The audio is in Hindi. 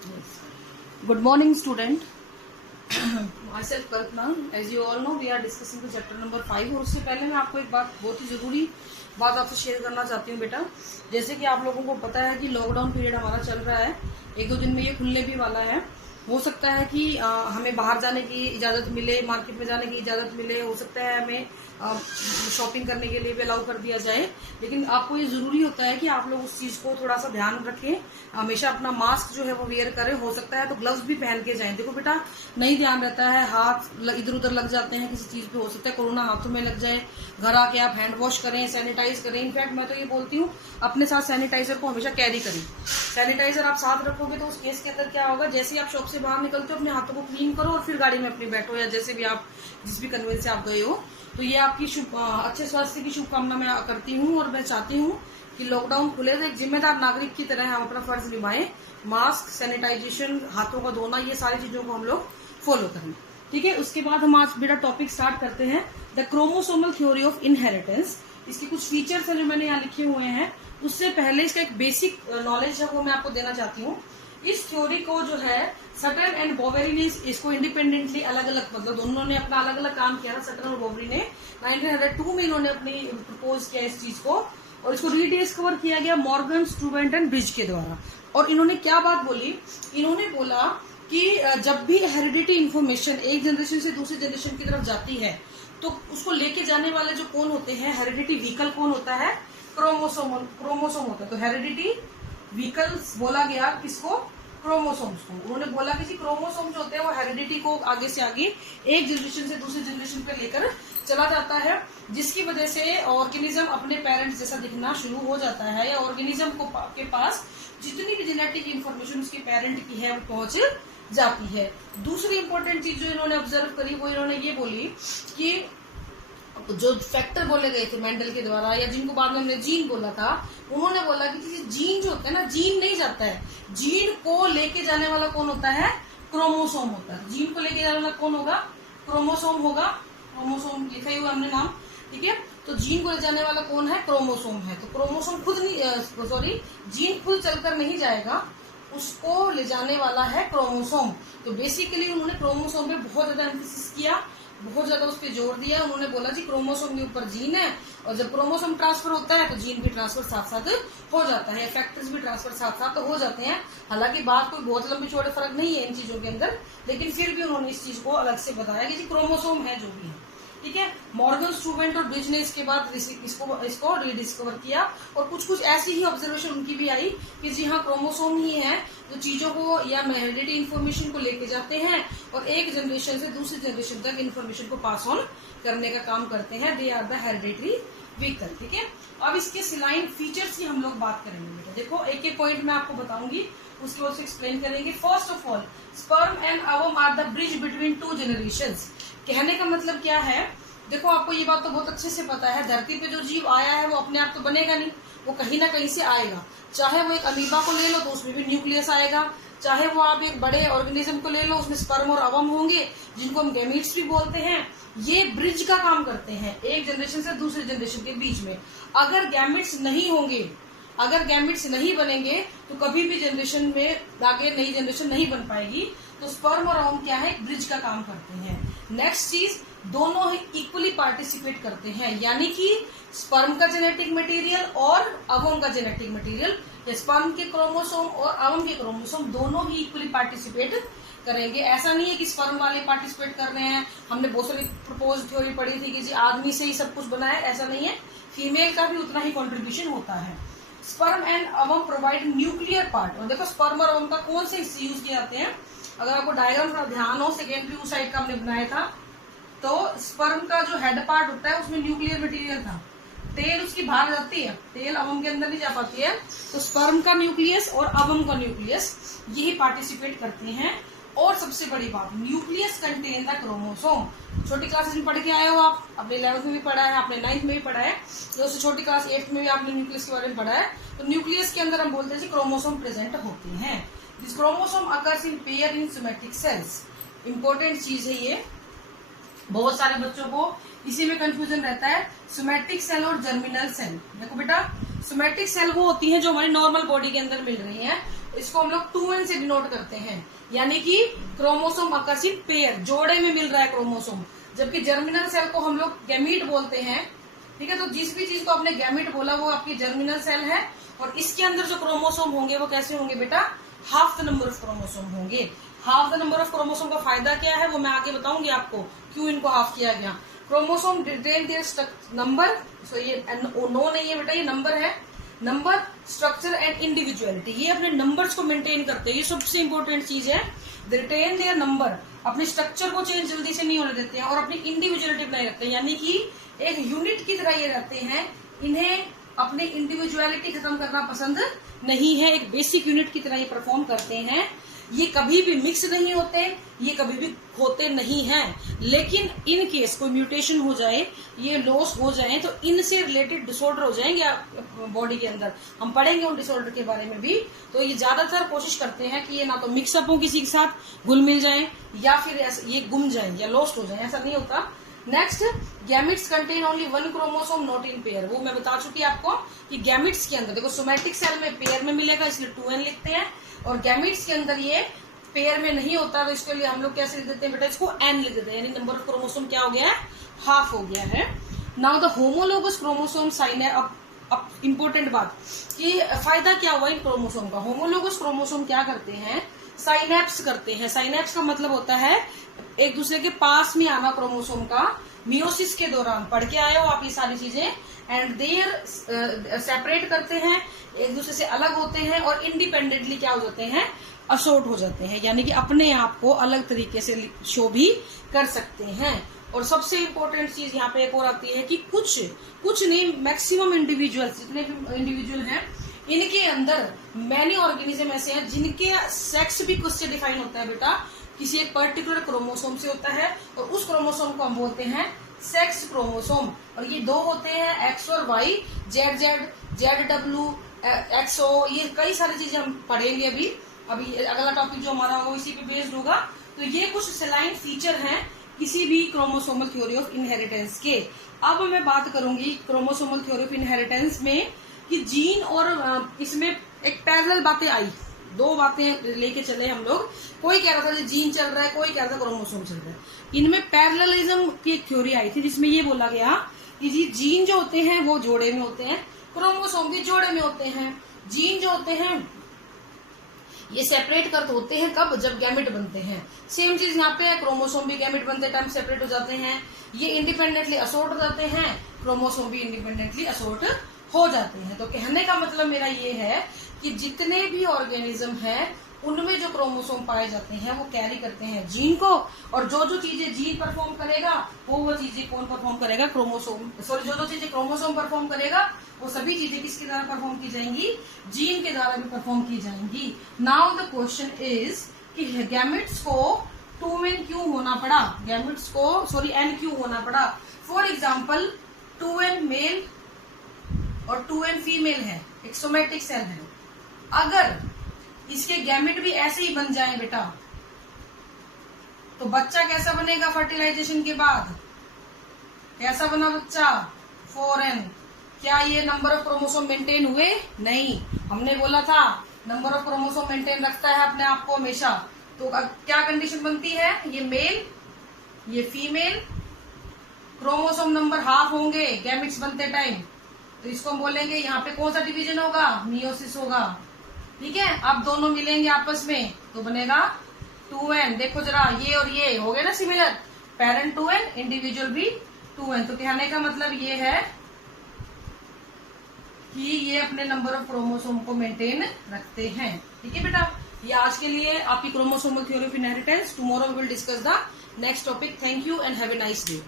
Good morning, student. Myself Kalpana. As you all know, we are discussing the chapter number 5. और उससे पहले मैं आपको एक बात, बहुत ही जरूरी बात आपसे शेयर करना चाहती हूँ बेटा। जैसे कि आप लोगों को पता है कि लॉकडाउन पीरियड हमारा चल रहा है, एक दो दिन में ये खुलने भी वाला है। हो सकता है कि हमें बाहर जाने की इजाजत मिले, मार्केट में जाने की इजाजत मिले, हो सकता है हमें शॉपिंग करने के लिए भी अलाउ कर दिया जाए, लेकिन आपको ये जरूरी होता है कि आप लोग उस चीज को थोड़ा सा ध्यान रखें, हमेशा अपना मास्क जो है वो वेयर करें। हो सकता है तो ग्लव्स भी पहन के जाएं। देखो बेटा, नहीं ध्यान रहता है, हाथ इधर उधर लग जाते हैं किसी चीज पे, हो सकता है कोरोना हाथों में लग जाए। घर आके आप हैंड वॉश करें, सैनिटाइज करें। इनफैक्ट मैं तो ये बोलती हूँ, अपने साथ सैनिटाइजर को हमेशा कैरी करें। सैनिटाइजर आप साथ रखोगे तो उस केस के अंदर क्या होगा, जैसे ही आप शॉप से बाहर निकलते हो अपने हाथों को क्लीन करो और फिर गाड़ी में अपनी बैठो, या जैसे भी आप जिस भी कन्वेंस से आप गए हो। तो ये आपकी अच्छे स्वास्थ्य की शुभकामना मैं करती हूँ और मैं चाहती हूँ कि लॉकडाउन खुले तो एक जिम्मेदार नागरिक की तरह हम अपना फर्ज निभाएं। मास्क, सैनिटाइजेशन, हाथों का धोना, ये सारी चीजों को हम लोग फॉलो करें। ठीक है, उसके बाद हम आज बेटा टॉपिक स्टार्ट करते हैं, the chromosomal theory of inheritance. इसके कुछ फीचर्स हैं जो मैंने यहाँ लिखे हुए हैं। उससे पहले इसका एक बेसिक नॉलेज है वो मैं आपको देना चाहती हूँ। इस थ्योरी को जो है सटन एंड बोवेरी ने इसको इंडिपेंडेंटली अलग अलग, मतलब दोनों ने अपना अलग अलग काम किया था। सटन और बोवेरी ने 1902 में इन्होंने अपनी प्रपोज किया इस चीज को, और इसको रीडिस्कवर किया गया मॉर्गन, स्टूवेंट एंड ब्रिज के द्वारा। और इन्होंने क्या बात बोली, इन्होंने बोला कि जब भी हेरिडिटी इंफॉर्मेशन एक जनरेशन से दूसरी जनरेशन की तरफ जाती है तो उसको लेके जाने वाले जो कौन होते हैं, हेरिडिटी व्हीकल कौन होता है, क्रोमोसोम होता है। तो हेरिडिटी व्हीकल्स बोला गया किसको, क्रोमोसोम्स को। उन्होंने बोला कि क्रोमोसोम जो होते हैं वो हेरिडिटी को आगे से आगे एक जनरेशन से दूसरी जनरेशन पे लेकर चला जाता है, जिसकी वजह से ऑर्गेनिज्म अपने पेरेंट्स जैसा दिखना शुरू हो जाता है, या ऑर्गेनिज्म को के पास जितनी भी जेनेटिक इंफॉर्मेशन उसके पेरेंट की है वो पहुंच जाती है। दूसरी इंपॉर्टेंट चीज जो इन्होंने ऑब्जर्व करी वो इन्होंने ये बोली कि जो फैक्टर बोले गए थे मेंडल के द्वारा, या जिनको बाद में हमने जीन बोला था, उन्होंने बोला कि जीन जो होता है ना, जीन नहीं जाता है, जीन को लेके जाने वाला कौन होता है, क्रोमोसोम होता है। जीन को लेके जाने वाला कौन होगा, क्रोमोसोम होगा। क्रोमोसोम लिखा ही हुआ हमने नाम, ठीक है। तो जीन को ले जाने वाला कौन है, क्रोमोसोम है। तो क्रोमोसोम खुद नहीं, जीन खुद चलकर नहीं जाएगा, उसको ले जाने वाला है क्रोमोसोम। तो बेसिकली उन्होंने क्रोमोसोम पे बहुत ज्यादा एम्फेसिस किया, बहुत ज्यादा उस पर जोर दिया। उन्होंने बोला जी क्रोमोसोम के ऊपर जीन है, और जब क्रोमोसोम ट्रांसफर होता है तो जीन भी ट्रांसफर साथ साथ हो जाता है, फैक्टर्स भी ट्रांसफर साथ साथ हो जाते हैं। हालांकि बात कोई बहुत लंबी चौड़े फर्क नहीं है इन चीजों के अंदर, लेकिन फिर भी उन्होंने इस चीज को अलग से बताया कि जी क्रोमोसोम है जो भी है, ठीक है। मॉर्गन, स्टूवेंट और ब्रिज ने इसके बाद इसको रीडिस्कवर किया, और कुछ ऐसी ही ऑब्जर्वेशन उनकी भी आई कि जी हाँ, क्रोमोसोम ही है जो चीजों को या हेरिडिटी इंफॉर्मेशन को लेके जाते हैं और एक जनरेशन से दूसरी जनरेशन तक इंफॉर्मेशन को पास ऑन करने का काम करते हैं। They are the hereditary vehicle, ठीक है। अब इसके सिलाइन फीचर्स की हम लोग बात करेंगे बेटा। देखो एक एक पॉइंट मैं आपको बताऊंगी, उसके बाद एक्सप्लेन करेंगे। First of all, sperm and ovum are the bridge between two generations. कहने का मतलब क्या है, देखो आपको ये बात तो बहुत अच्छे से पता है, धरती पे जो जीव आया है वो अपने आप तो बनेगा नहीं, वो कहीं ना कहीं से आएगा। चाहे वो एक अमीबा को ले लो तो उसमें भी न्यूक्लियस आएगा, चाहे वो आप एक बड़े ऑर्गेनिज्म को ले लो उसमें स्पर्म और ओवम होंगे, जिनको हम गैमीट्स भी बोलते हैं। ये ब्रिज का काम करते हैं एक जनरेशन से दूसरी जनरेशन के बीच में। अगर गैमिट्स नहीं होंगे, अगर गैमिट्स नहीं बनेंगे तो कभी भी जनरेशन में आगे नई जनरेशन नहीं बन पाएगी। तो स्पर्म और ओवम क्या है, ब्रिज का काम करते हैं। नेक्स्ट चीज, दोनों ही इक्वली पार्टिसिपेट करते हैं, यानी कि स्पर्म का जेनेटिक मटेरियल और ओवम का जेनेटिक मटेरियल, स्पर्म के क्रोमोसोम और ओवम के क्रोमोसोम दोनों ही इक्वली पार्टिसिपेट करेंगे। ऐसा नहीं है कि स्पर्म वाले पार्टिसिपेट कर रहे हैं, हमने बहुत सारी प्रपोज थ्योरी पढ़ी थी कि जी आदमी से ही सब कुछ बना है, ऐसा नहीं है, फीमेल का भी उतना ही कॉन्ट्रीब्यूशन होता है। Sperm and ovum provide nuclear part. और देखो स्पर्म और ओवम का कौन से हिस्से यूज किए जाते हैं, अगर आपको डायग्राम थोड़ा ध्यान हो, सेकेंडरी उस साइड का हमने बनाया था, तो स्पर्म का जो हेड पार्ट होता है उसमें न्यूक्लियर मटेरियल था, टेल उसकी बाहर जाती है, टेल ओवम के अंदर नहीं जा पाती है। तो स्पर्म का न्यूक्लियस और ओवम का न्यूक्लियस यही पार्टिसिपेट करते हैं। और सबसे बड़ी बात, न्यूक्लियस कंटेन द क्रोमोसोम। छोटी क्लासेस में पढ़ के आए हो आप, अपने 11th में भी पढ़ा है, आपने 9th में भी पढ़ा है, तो उससे छोटी क्लास 8th में भी आपने न्यूक्लियस के बारे में पढ़ा है। तो न्यूक्लियस के अंदर हम बोलते हैं क्रोमोसोम प्रेजेंट होते हैं। This chromosome occurs in pair in symmetric cells. Important चीज है ये, बहुत सारे बच्चों को इसी में कंफ्यूजन रहता है, सिमेट्रिक सेल और जर्मिनल सेल। देखो बेटा, सिमेट्रिक सेल वो होती है जो हमारी नॉर्मल बॉडी के अंदर मिल रही है, इसको हम लोग 2n से डिनोट करते हैं, यानी कि क्रोमोसोम आकर्षित पेयर, जोड़े में मिल रहा है क्रोमोसोम। जबकि जर्मिनल सेल को हम लोग गैमीट बोलते हैं, ठीक है। तो जिस भी चीज को आपने गैमीट बोला वो आपकी जर्मिनल सेल है। और इसके अंदर जो क्रोमोसोम होंगे वो कैसे होंगे बेटा, half the number of chromosome होंगे। Half the number of chromosome का फायदा क्या है वो मैं आगे बताऊंगी आपको, क्यों इनको हाफ किया गया। क्रोमोसोम रिटेन देयर नंबर, सो ये नो नहीं है बेटा, ये नंबर है। नंबर, स्ट्रक्चर एंड इंडिविजुअलिटी, ये अपने नंबर्स को मेंटेन करते हैं, ये सबसे इंपॉर्टेंट चीज है। रिटेन देयर नंबर, अपने स्ट्रक्चर को चेंज जल्दी से नहीं होने देते हैं, और अपनी इंडिविजुअलिटी बनाए रखते हैं, यानी कि एक यूनिट की तरह ये रहते हैं। इन्हें अपनी इंडिविजुअलिटी खत्म करना पसंद नहीं है, एक बेसिक यूनिट की तरह ये परफॉर्म करते हैं। ये कभी भी मिक्स नहीं होते, ये कभी भी होते नहीं हैं। लेकिन इन केस कोई म्यूटेशन हो जाए, ये लॉस हो जाए, तो इनसे रिलेटेड डिसऑर्डर हो जाएंगे बॉडी के अंदर, हम पढ़ेंगे उन डिसऑर्डर के बारे में भी। तो ये ज्यादातर कोशिश करते हैं कि ये ना तो मिक्सअप हो किसी के साथ, घुल मिल जाए, या फिर ये गुम जाए या लॉस्ट हो जाए, ऐसा नहीं होता। Next, gametes contain only 1 chromosome not in pair, वो मैं बता चुकी आपको कि गैमिट्स के अंदर देखो, सोमैटिक सेल में पेयर में मिलेगा इसलिए 2n लिखते हैं, और गैमिट्स के अंदर ये पेयर में नहीं होता, तो इसके लिए हम लोग कैसे लिख देते हैं बेटा, इसको n लिख देते हैं, यानी नंबर ऑफ क्रोमोसोम क्या हो गया है, हाफ हो गया है। Now the homologous chromosome sign है। अब इंपॉर्टेंट बात कि फायदा क्या हुआ इन क्रोमोसोम का। होमोलोगस क्रोमोसोम क्या करते हैं, साइनेप्स करते हैं। साइनेप्स का मतलब होता है एक दूसरे के पास में आना क्रोमोसोम का। मियोसिस के दौरान पढ़ के आए हो आप ये सारी चीजें। एंड देयर सेपरेट करते हैं, एक दूसरे से अलग होते हैं, और इंडिपेंडेंटली क्या हो जाते हैं, असोर्ट हो जाते हैं, यानी कि अपने आप को अलग तरीके से शो भी कर सकते हैं। और सबसे इम्पोर्टेंट चीज यहाँ पे एक और आती है कि कुछ नहीं, मैक्सिमम इंडिविजुअल्स, जितने भी इंडिविजुअल हैं, इनके अंदर मैनी ऑर्गेनिज्म ऐसे हैं जिनके सेक्स भी कुछ से डिफाइन होता है बेटा, किसी एक पर्टिकुलर क्रोमोसोम से होता है, और उस क्रोमोसोम को हम बोलते हैं सेक्स क्रोमोसोम। और ये 2 होते हैं, एक्स और वाई, जेड डब्ल्यू, एक्सओ, ये कई सारी चीजें हम पढ़ेंगे अभी अगला टॉपिक जो हमारा होगा इसी पे बेस्ड होगा। तो ये कुछ सेलाइन फीचर हैं किसी भी क्रोमोसोमल थ्योरी ऑफ इनहेरिटेंस के। अब मैं बात करूंगी क्रोमोसोमल थ्योरी ऑफ इनहेरिटेंस में कि जीन और इसमें एक पैरेलल बातें आई, 2 बातें लेके चले हम लोग। कोई कह रहा था जीन चल रहा है, कोई कह रहा था क्रोमोसोम चल रहा है। इनमें पैरेललिज्म की एक थ्योरी आई थी जिसमें ये बोला गया कि जी जीन जो होते हैं वो जोड़े में होते हैं, क्रोमोसोम भी जोड़े में होते हैं। जीन जो होते हैं ये सेपरेट कर होते हैं कब, जब गैमेट बनते हैं। सेम चीज यहाँ पे है, क्रोमोसोम भी गैमेट बनते टाइम सेपरेट हो जाते हैं। ये इंडिपेंडेंटली असोर्ट हो जाते हैं, क्रोमोसोम भी इंडिपेंडेंटली असोर्ट हो जाते हैं। तो कहने का मतलब मेरा ये है कि जितने भी ऑर्गेनिज्म हैं उनमें जो क्रोमोसोम पाए जाते हैं वो कैरी करते हैं जीन को, और जो चीजें जीन परफॉर्म करेगा वो चीजें कौन परफॉर्म करेगा, क्रोमोसोम, सॉरी जो चीजें क्रोमोसोम परफॉर्म करेगा वो सभी चीजें किसके द्वारा परफॉर्म की जाएंगी, जीन के द्वारा भी परफॉर्म की जाएंगी। नाउ द क्वेश्चन इज कि गैमेट्स को 2n क्यों होना पड़ा, गैमेट्स को n क्यों होना पड़ा। फॉर एग्जाम्पल 2n मेल और 2n फीमेल है, एक सोमैटिक सेल है। अगर इसके गैमेट भी ऐसे ही बन जाए बेटा, तो बच्चा कैसा बनेगा फर्टिलाइजेशन के बाद, कैसा बना बच्चा, 4n। क्या ये नंबर ऑफ क्रोमोसोम मेंटेन हुए, नहीं। हमने बोला था नंबर ऑफ क्रोमोसोम मेंटेन रखता है अपने आप को हमेशा। तो क्या कंडीशन बनती है, ये मेल ये फीमेल, क्रोमोसोम नंबर हाफ होंगे गैमेट्स बनते टाइम, तो इसको हम बोलेंगे यहाँ पे कौन सा डिवीजन होगा, मियोसिस होगा। ठीक है, अब दोनों मिलेंगे आपस में तो बनेगा 2n। देखो जरा ये और ये हो गए ना सिमिलर, पेरेंट 2n, इंडिविजुअल भी 2n। तो कहने का मतलब ये है कि ये अपने नंबर ऑफ क्रोमोसोम को मेंटेन रखते हैं। ठीक है बेटा, ये आज के लिए आपकी chromosomal theory of inheritance. Tomorrow we will discuss the next topic. Thank you and have a nice day.